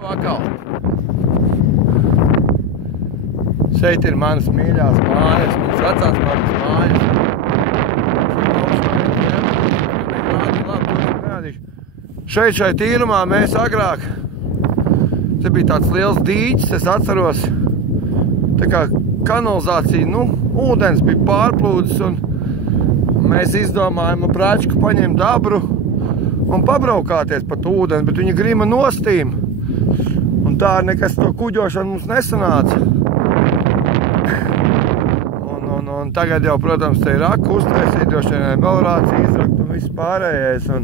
Vakal. Šeit ir manas mīļās mājas, manas vecās manas mājas. Šeit tīrumā mēs agrāk, te bija tāds liels dīķis, es atceros, tā kā kanalizācija, ūdens bija pārplūdis un mēs izdomājam pračku paņemt dabru un pabraukāties pat ūdeni, bet viņa grima nostīm. Un tā nekas to kuģošanu mums nesanāca. Un tagad jau, protams, te ir raku uztaisīt, droši vien melorācija izrakt un viss pārējais. Un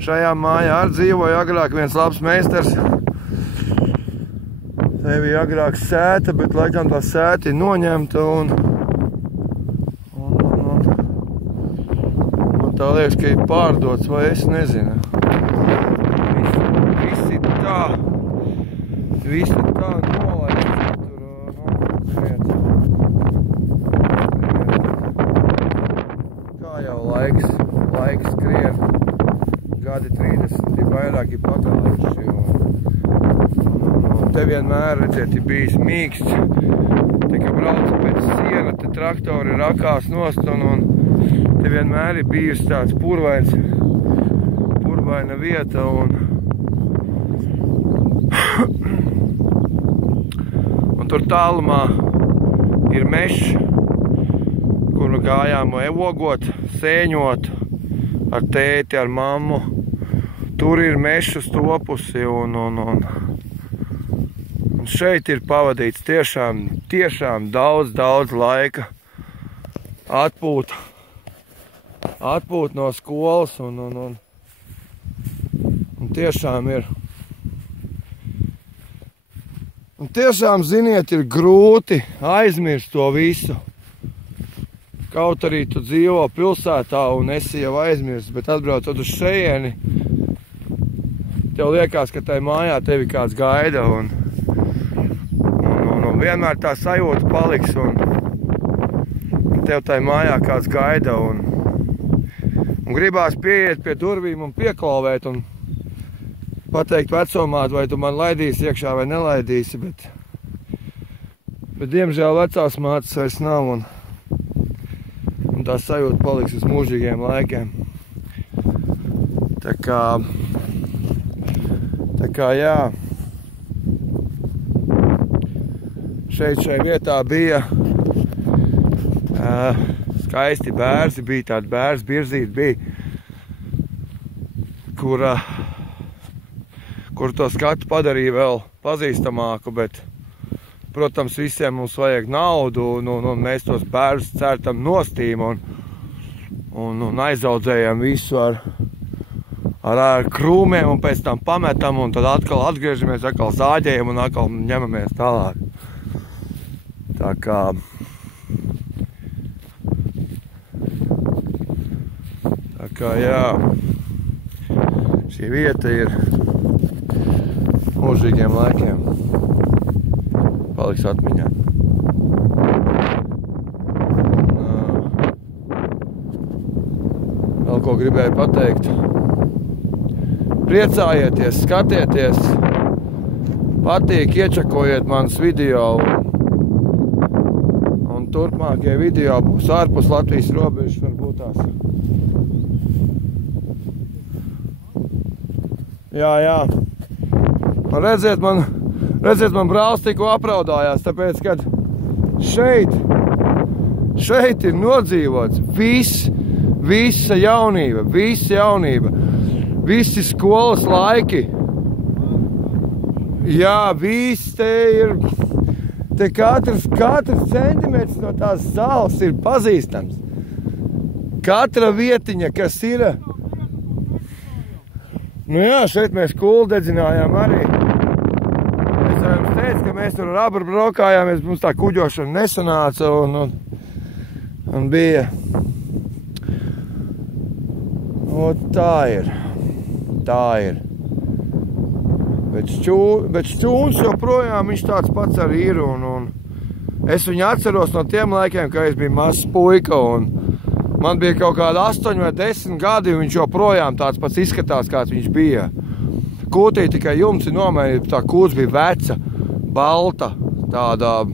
šajā mājā arī dzīvoja agrāk viens labs meistars. Te bija agrāk sēta, bet laikam tā sēta ir noņemta un man tā liekas, ka ir pārdots, vai es nezinu. Visi tā nolaisti kā jau laiks skrien, gadi 30 vairāk ir pagājuši un te vienmēr, redziet, ir bijis mīksts, te kā brauca pēc siena, te traktori rakās nost un te vienmēr ir bijusi tāds purvaina vieta un tur tālumā ir mežs, kuru gājām evogot, sēņot ar tēti, ar mammu. Tur ir mežs stopusi un šeit ir pavadīts tiešām daudz laika atpūt no skolas un tiešām ir. Un tiešām, ziniet, ir grūti aizmirst to visu. Kaut arī tu dzīvo pilsētā un esi jau aizmirsts, bet atbraucot uz šejieni, tev liekas, ka tai mājā tevi kāds gaida un vienmēr tā sajūta paliks un tev tai mājā kāds gaida un gribās pieiet pie durvīm un pieklauvēt un pateikt vecomāt, vai tu man laidīsi iekšā vai nelaidīsi, bet diemžēl vecās mātes vairs nav un tā sajūta paliks uz mūžīgiem laikiem. Tā kā jā, šai vietā bija skaisti bērzi, bija tādi bērzi, birzīti bija, kur to skatu padarīja vēl pazīstamāku, bet, protams, visiem mums vajag naudu, un mēs tos bērzus certam nostīm un aizaudzējam visu ar krūmiem un pēc tam pametam un tad atkal atgriežamies, atkal zāģējam un atkal ņemamies tālāk. Tā kā jā, šī vieta ir mūžīgiem laikiem. Paliks atmiņā. Vēl ko gribēju pateikt. Priecājieties, skatieties, patīk, iečakojiet manas video un turpmākie video būs ārpus Latvijas robežas varbūt tās. Jā. Redziet, man brālis tikko apraudājās, tāpēc, kad šeit ir nodzīvots visa jaunība, visi skolas laiki. Jā, viss te ir, te katrs centimetrs no tās salas ir pazīstams. Katra vietiņa, kas ir, jā, šeit mēs kuli dedzinājām arī. Es jums teicu, ka mēs tur ar abru braukājāmies, mums tā kuģošana nesanāca un bija. Tā ir. Bet šķūns joprojām viņš tāds pats arī ir un es viņu atceros no tiem laikiem, kad es biju mazs puika un man bija kaut kāda 8 vai 10 gadi un viņš joprojām tāds pats izskatās, kāds viņš bija. kūtī tikai jumts ir nomainīts, tā kūts bija veca, balta, tāda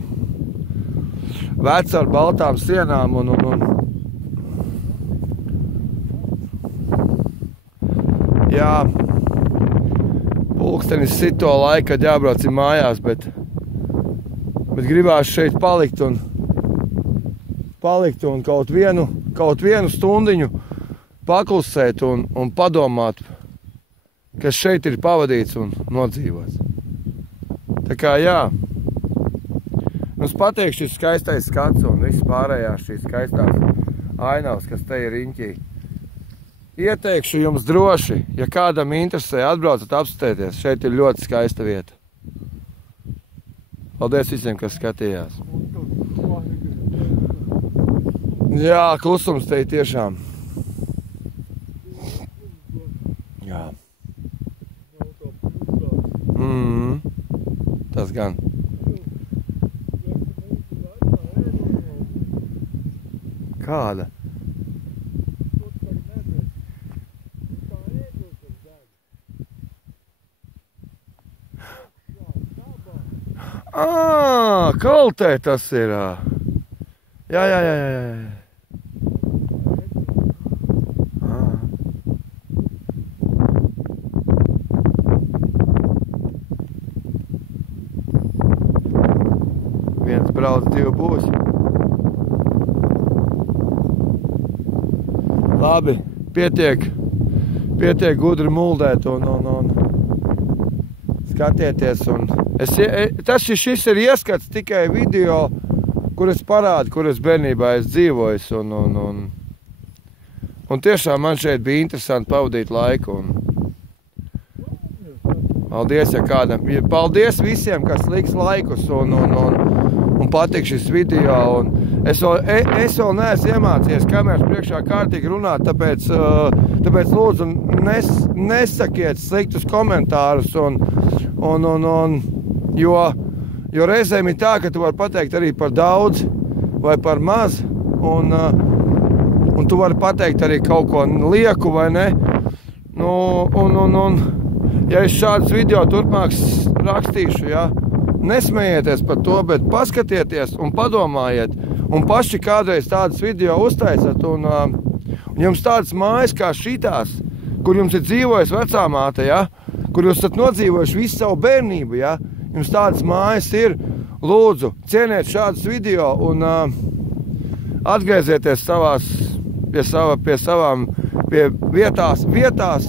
veca ar baltām sienām un jā, pulkstenis sit to laiku, kad jābrauc mājās, bet gribās šeit palikt un kaut vienu stundiņu paklusēt un padomāt, kas šeit ir pavadīts un nodzīvots. Tā kā jā, mums patīk šis skaistais skats un viss pārējās šīs skaistās ainavas, kas te ir riņķī. Ieteikšu jums droši, ja kādam interesē, atbraucat apstēties. Šeit ir ļoti skaista vieta. Paldies visiem, kas skatījās. Jā, klusums te ir tiešām. Jā. Tas gan. Kāda? Kaltē tas ir. Jā. Viens brauc, divi būs. Labi, pietiek gudri muldēt un skatieties. Šis ir ieskats tikai video, kur es parādu, kur es bērnībā esmu dzīvojis. Un tiešām man šeit bija interesanti pavadīt laiku. Paldies, ja kādam. Paldies visiem, kas liks laikus un patīk šis video. Es vēl neesmu iemācījies kameras priekšā kārtīgi runāt, tāpēc lūdzu nesakiet sliktus komentārus. Jo reizēm ir tā, ka tu vari pateikt arī par daudz vai par maz, un tu vari pateikt arī kaut ko lieku vai ne. Ja es šādus video turpmāk rakstīšu, ja, nesmējieties par to, bet paskatieties un padomājiet, un paši kādreiz tādas video uztaisat, un jums tādas mājas kā šitās, kur jums ir dzīvojis vecāmāte, ja, kur jūs esat nodzīvojuši visu savu bērnību, ja, jums tādas mājas ir, lūdzu, cieniet šādus video un atgriezieties pie vietās,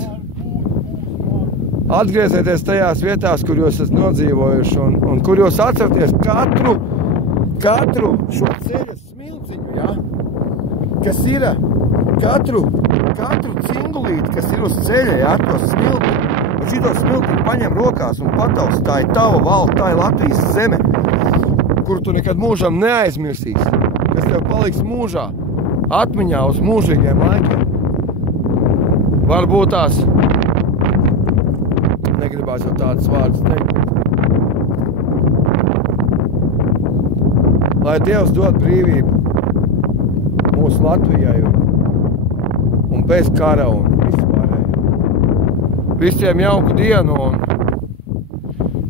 atgriezieties tajās vietās, kur jūs esat nodzīvojuši un kur jūs atceraties katru šo ceļa smilciņu, ja, kas ir katru cingulīti, kas ir uz ceļa, ja, to smilti. Un šito smiltiņu paņem rokās un pataus, tā ir tava valda, tā ir Latvijas zeme, kuru tu nekad mūžam neaizmirsīsi, kas tev paliks mūžā, atmiņā uz mūžīgiem laikiem. Varbūt tās, negribās jau tādas vārdas teikt. Lai Dievs dod brīvību mūsu Latvijai un bez kara un vispārējo. Visiem jauku dienu un,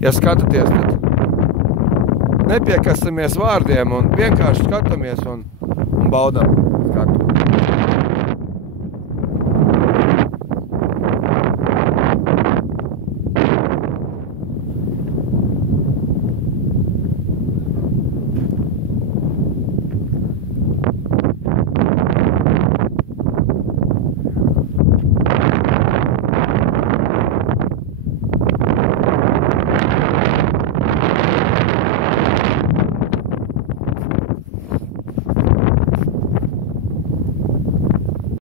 ja skatāties, tad nepiekasamies vārdiem un vienkārši skatāmies un baudam skatu.